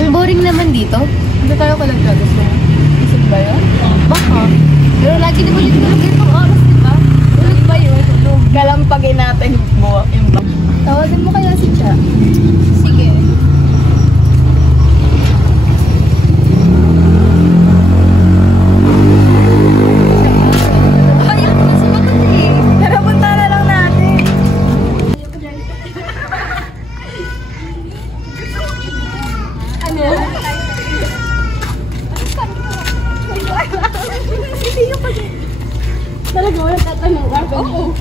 Ang boring naman dito. Hindi tayo ko nagkagusto. Isip ba yun? Baka. Pero lagi naman dito ganitong oras, di ba? Ulit ba yun? Kalampagin natin mo yung bang. Tawagan mo kaya si Cha. Sige. Ayaw ko sa makat eh. Tara, punta na lang natin. Ano? Hindi yung pag... Talaga, wala tatanong. Oo.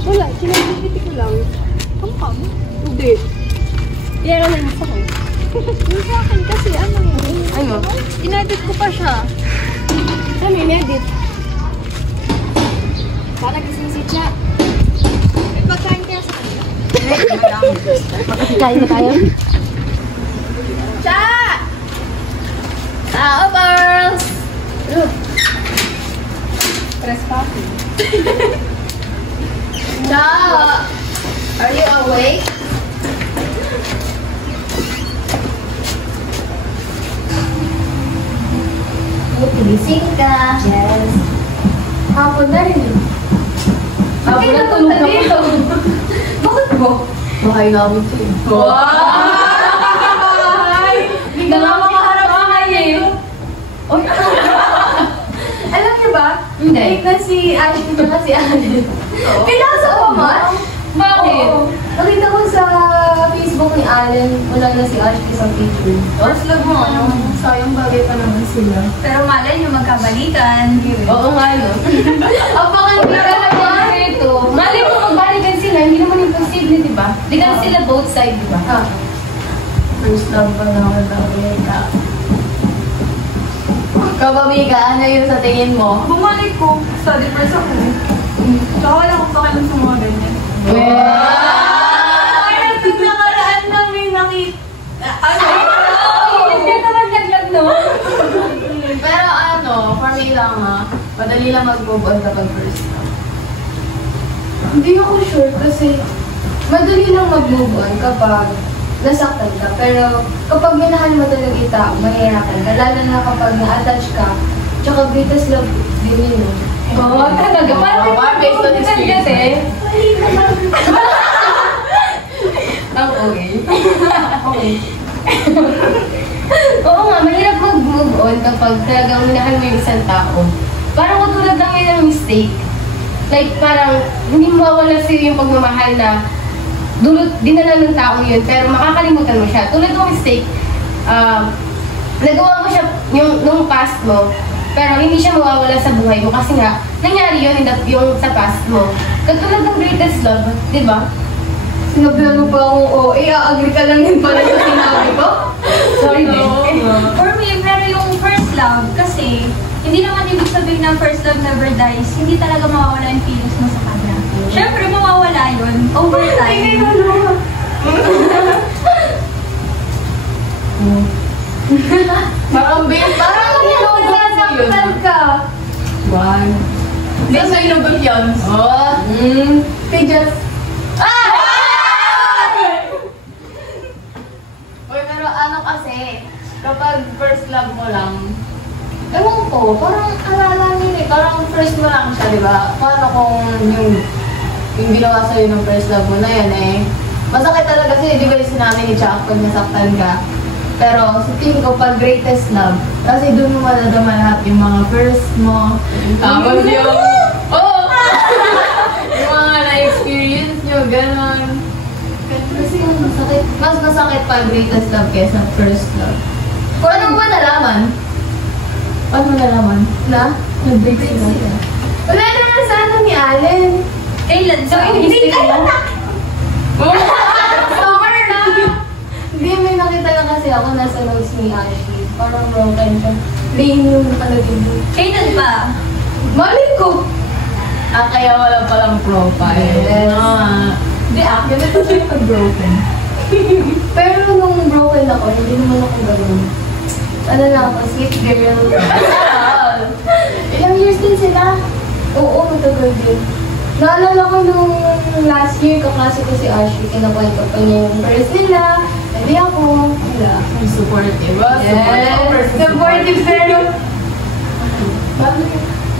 Wala, sinabiti ko lang. Pang-pam? Hindi. Pero lang sa akin. Yung sa akin kasi, ano yun? Ano? Inedit ko pa siya. Ano inedit? Para gising si Cha. May pagkain kaya sa kanila. Kain na tayo? Cha! Tao, girls! Press coffee. Cha! Are you awake? Gising ka. Yes. Hapon na rin. Hapon na tulog ka dito. Bakit mo? Bahay namin ito eh. Hindi ka nga makaharap bahay eh. Oy! Alam niyo ba? Hindi. Kasi Ashley na kasi Allen. Pinasok mo man? Bakit? Nakita ko sa Facebook ni Allen, wala na si Ashley sa picture. First love mo, ano? Sayang bagay pa naman sila. Pero malay nyo magkabalikan. Oo nga, no? Apakang ka naman ito. Mali mo magbalikan sila, hindi naman imposible, di ba? Di ka sila both side, di ba? Ha? First love pa naman ka. Kabamiga, ano yun sa tingin mo? Bumalik ko. Study first ako. Tsaka wala akong pakialam sa mga ganyan. Wow! Yung nakaraan na may nakita. Ano? Hindi naman naglag, no? Pero ano, for me lang ha, madali lang mag-move on kapag first love. Hindi ako sure kasi madali lang mag-move on kapag nasaktan ka. Pero kapag minahal mo talaga yung tao, mahirapan ka. Lalo na kapag na-attach ka, tsaka greatest love din yun. Oo, talaga. Parang based on experience eh. Ang okay. Okay. Oo nga, mahirap mag-move on kapag talagang minahal mo yung isang tao. Parang katulad lang yun ng mistake. Like, parang hindi mo mawala sa'yo yung pagmamahal na dulot, dinala ng tao yun, pero makakalimutan mo siya. Tulad ng mistake, nagawa mo siya nung past mo, pero hindi siya mawawala sa buhay mo kasi nga, nangyari yun yung sa past mo. Katulad ng greatest love, di ba? Sinabihan mo pa akong agree ka lang din pala sa sinabi ko. Sorry, babe. For me, pero yung first love, kasi hindi naman ibig sabihin na first love never dies, hindi talaga mawawala yung feelings mo sa kanya. Siyempre, mawawala yun over time. Parang babe, parang Nasaktan ka. One. Hindi, sa inugot yun. Oh. Kay Jess. Uy, pero ano kasi, kapag first love mo lang, ewan ko, parang alalangin eh. Parang first mo lang siya, di ba? Paano kung yung ginawa sa'yo ng first love mo na yan eh, masakit talaga kasi, di ba yung sinabi ni Jack pag nasaktan ka? Pero sa tingin ko, pag greatest love, kasi doon mo madadama lahat yung mga first mo, tapos yung, yung mga na-experience nyo, ganon. Kasi masakit, mas masakit pag greatest love kaysa first love. Paano mo ba nalaman? Paano mo nalaman? Na? Nag-break sila. Wala naman sa ano ni Allen. Kailan? So, hindi ka na! Summer na! Hindi, may nakita lang kasi ako nasa notes ni Ashley. Parang broken siya. Rain yung nakalagay mo. Kailan ba? Malay ko! Kaya wala palang profile. Yes. Hindi, ganito siya pag broken. Pero nung broken ako, hindi naman ako gano'n. Ano lang ako, sweet girl. Ilang years din sila? Oo, matagal din. Naalala ko nung last year, kaklase ko si Ashley, kinakwento pa niya yung first nila. Hindi ako, wala. Supportive. Yes, supportive pero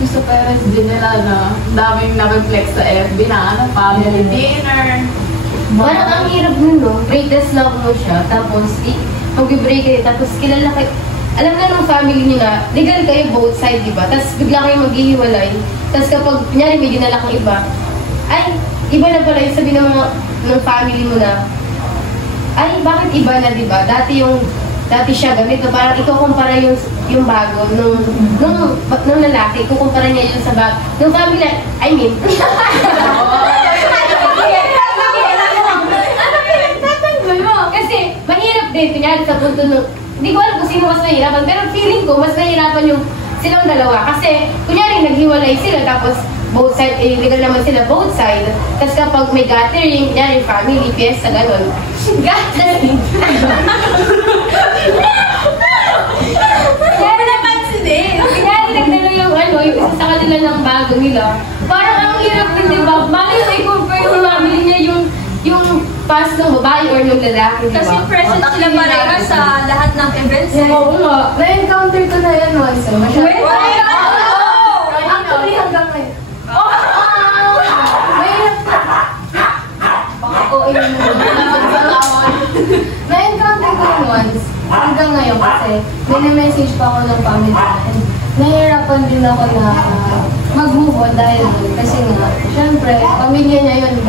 Yung sa parents din nila na daming na-reflex sa FB na ano, family dinner. Parang ang hirap nun, no? Greatest love mo siya, tapos mag-break kayo, tapos kilala kayo. Alam na ng family niyo na, legal kayo both side, di ba? Tapos bigla kayo maghihiwalay. Tapos kapag, kunyari may dinala kang iba, ay, iba na pala yung sabi ng family mo na, ay, bakit iba na, di ba? Dati siya ganito, parang ikaw kumpara yung bago nung lalaki, kukumpara niya yun sa bago. Nung family, I mean, kasi mahirap din, kunyari sa punto nung, hindi ko alam kung sino mas mahirapan, pero feeling ko mas mahirapan yung silang dalawa. Kasi, kunyari naghiwalay sila, tapos both side, legal naman sila both side. Tapos kapag may gathering, kunyari family, fiesta, gano'n. Gathering! Kaya napansin eh. Kunyari nagdala yung yung isa sa kanila ng bago nila. Parang ang hirap din, di ba? Bakit may compare yung family niya yung past ng babae or ng lalaki, di ba? Kasi present sila pareha sa lahat ng events. Oo nga. Na-encounter ko na yan once. Wait! Actually, hanggang ngayon. Mahirap na. Oo, yun. Na-encounter ko yun once. Hanggang ngayon kasi may message pa ako ng family and nahihirapan din ako na mag-move on dahil doon. Kasi nga, syempre, pamilya niya yun,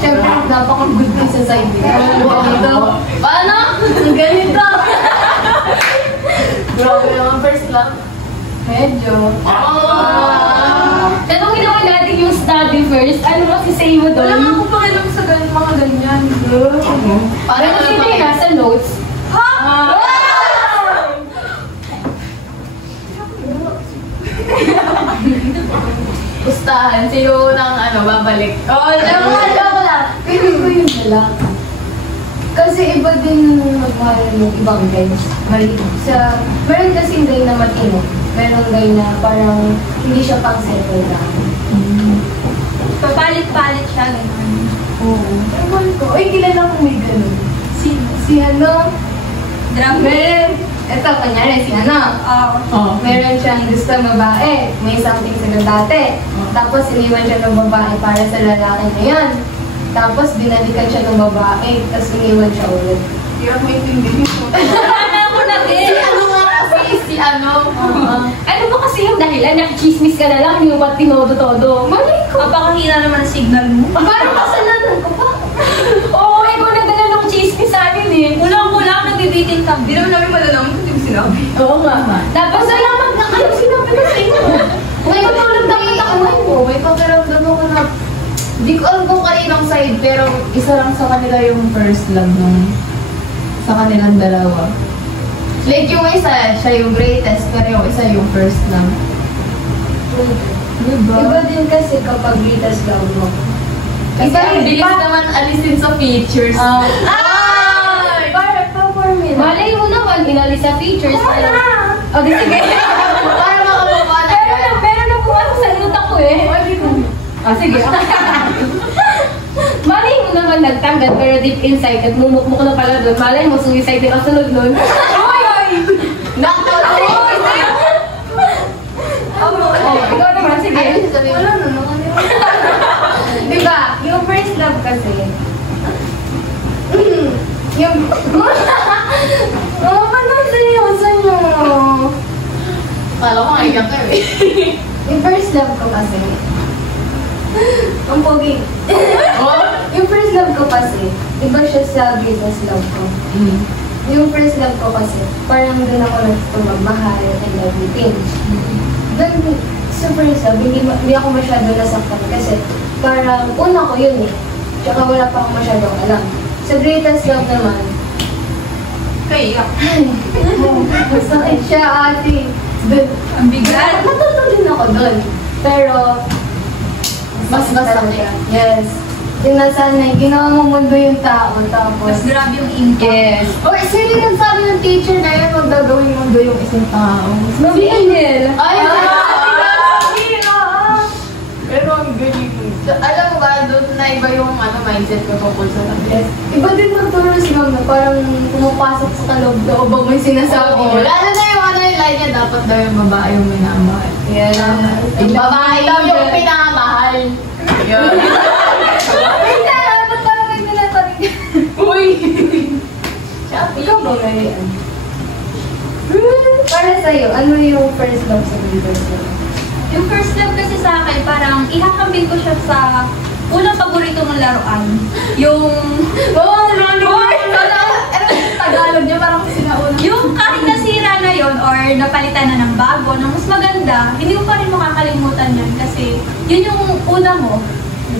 syempre, napaka-good din sa side niya. Ganito. Paano? Ganito. Grabe naman, first love. Medyo. Tanongin naman natin yung study first. Ano kasi say mo doon? Wala nga akong pakialam sa mga ganyan. Pero sino yung nasa notes? Pustahan, sino nang babalik? Oo, joke lang. Feeling ko yun lang. Kasi iba din magmahal yung ibang guys. Meron kasing guy na matino. Meron guy na parang hindi siya pang settle na. Papalit-palit siya, gano'n. Oo. Ewan ko. Ay, kilala ko may ganun. Si ano? Drama. Ito, kanyari, si ano? Meron siyang gusto babae. May something sila dati. Tapos, iniwan siya ng babae para sa lalaki na yan. Tapos, binalikan siya ng babae. Tapos, iniwan siya ulit. Hindi ako maintindihan mo. Wala ako na din. Ano nga kasi, si ano? Ano ba kasi yung dahilan? Nakichismis ka na lang, hindi mo ba tinodo-todo? Mali ko. Mapakahina naman ang signal mo. Parang kasalanan ko pa. Oo, ikaw nagdala ng chismis sa akin eh. Kulang-kulang, nagbibitin ka. Hindi naman namin malalaman kung hindi sinabi. Oo nga. Tapos salamat na kayo sinabi ko sa inyo. Ngayon ko lang dapat ako mo. May pakiramdam ako na hindi ko alam kung kaninong side, pero isa lang sa kanila yung first love nung sa kanilang dalawa. Like yung isa, siya yung greatest, pero yung isa yung first love. Iba din kasi kapag greatest love mo. Kasi ang bilis naman alisin sa features. Ay! Para for me na. Malay mo naman, inalis sa features. O, di sige. Para makapapala. Pero nakuha ko sa utak ko eh. Sige. Malay mo naman nagtanggal, pero deep inside, nagmumukmuk na pala doon. Malay mo, suicide yung kasunod nun. Ikaw naman, sige. Wala na naman yun. Diba? Yung first love kasi, yung... ano seryoso nyo? Kala ko ngayon ka eh. Yung first love ko kasi, ang pogi. Yung first love ko kasi, iba siya sa greatest love ko. Yung first love ko kasi, parang doon ako nagtumamahal and everything. Doon, sa first love, hindi ako masyado nasaktan kasi parang una ko yun eh. Tsaka wala pa ako masyadong alam. Sa greatest love naman, Kaya. masakit siya ate. Doon, Ang bigat. natuto din ako doon. Pero, Mas masakit. siya. Yes. Yung nasanay, ginawa mo mundo yung tao, tapos... Mas grabe yung impact. Yes. Oh, sino yung sabi ng teacher na yun, magdagawin mo doon yung isang tao? Si Angel. Ay, Ah, pero ang galing mo. Alam mo ba, doon na iba yung mindset ko tungkol sa labi. Iba din magturo si ma'am na parang pumapasok sa kaloob-loob ang may sinasabi Oo, niya. lalo na yung yung line niya, dapat daw yung babae yung minamahal. Yeah. Yung babae daw yung pinamahal. Yun. Wait na, dapat parang may pinatarin. Uy! Ikaw ba ngayon? Para sa'yo, ano yung first love sa first love? Yung first love kasi sa akin, parang ihahambing ko siya sa unang paborito mong laruan. Yung... Tagalog niya parang sinauna. Yung kahit nasira na yon or napalitan na ng bago, na mas maganda, hindi mo pa rin makakalimutan yan kasi yun yung una mo.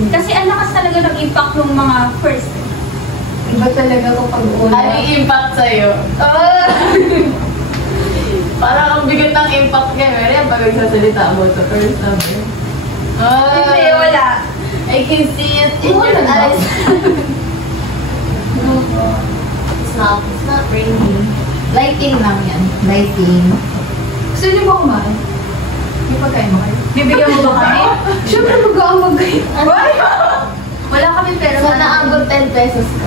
Kasi ang lakas talaga ng impact ng mga first. Iba talaga kapag una. Ano yung impact sa'yo? Parang ang bigat ng impact niya. Meron pag nagsasalita about the first love. Hindi, wala. I can see it in Wala your ba? eyes. It's not raining. Lighting lang yan. Lighting. Gusto niyo ba kumain? Hindi pa kayo mo kayo. Bibigyan mo ba kami? Siyempre mag-aambag kayo. Wala kami pera. So, naabot 10 pesos ko.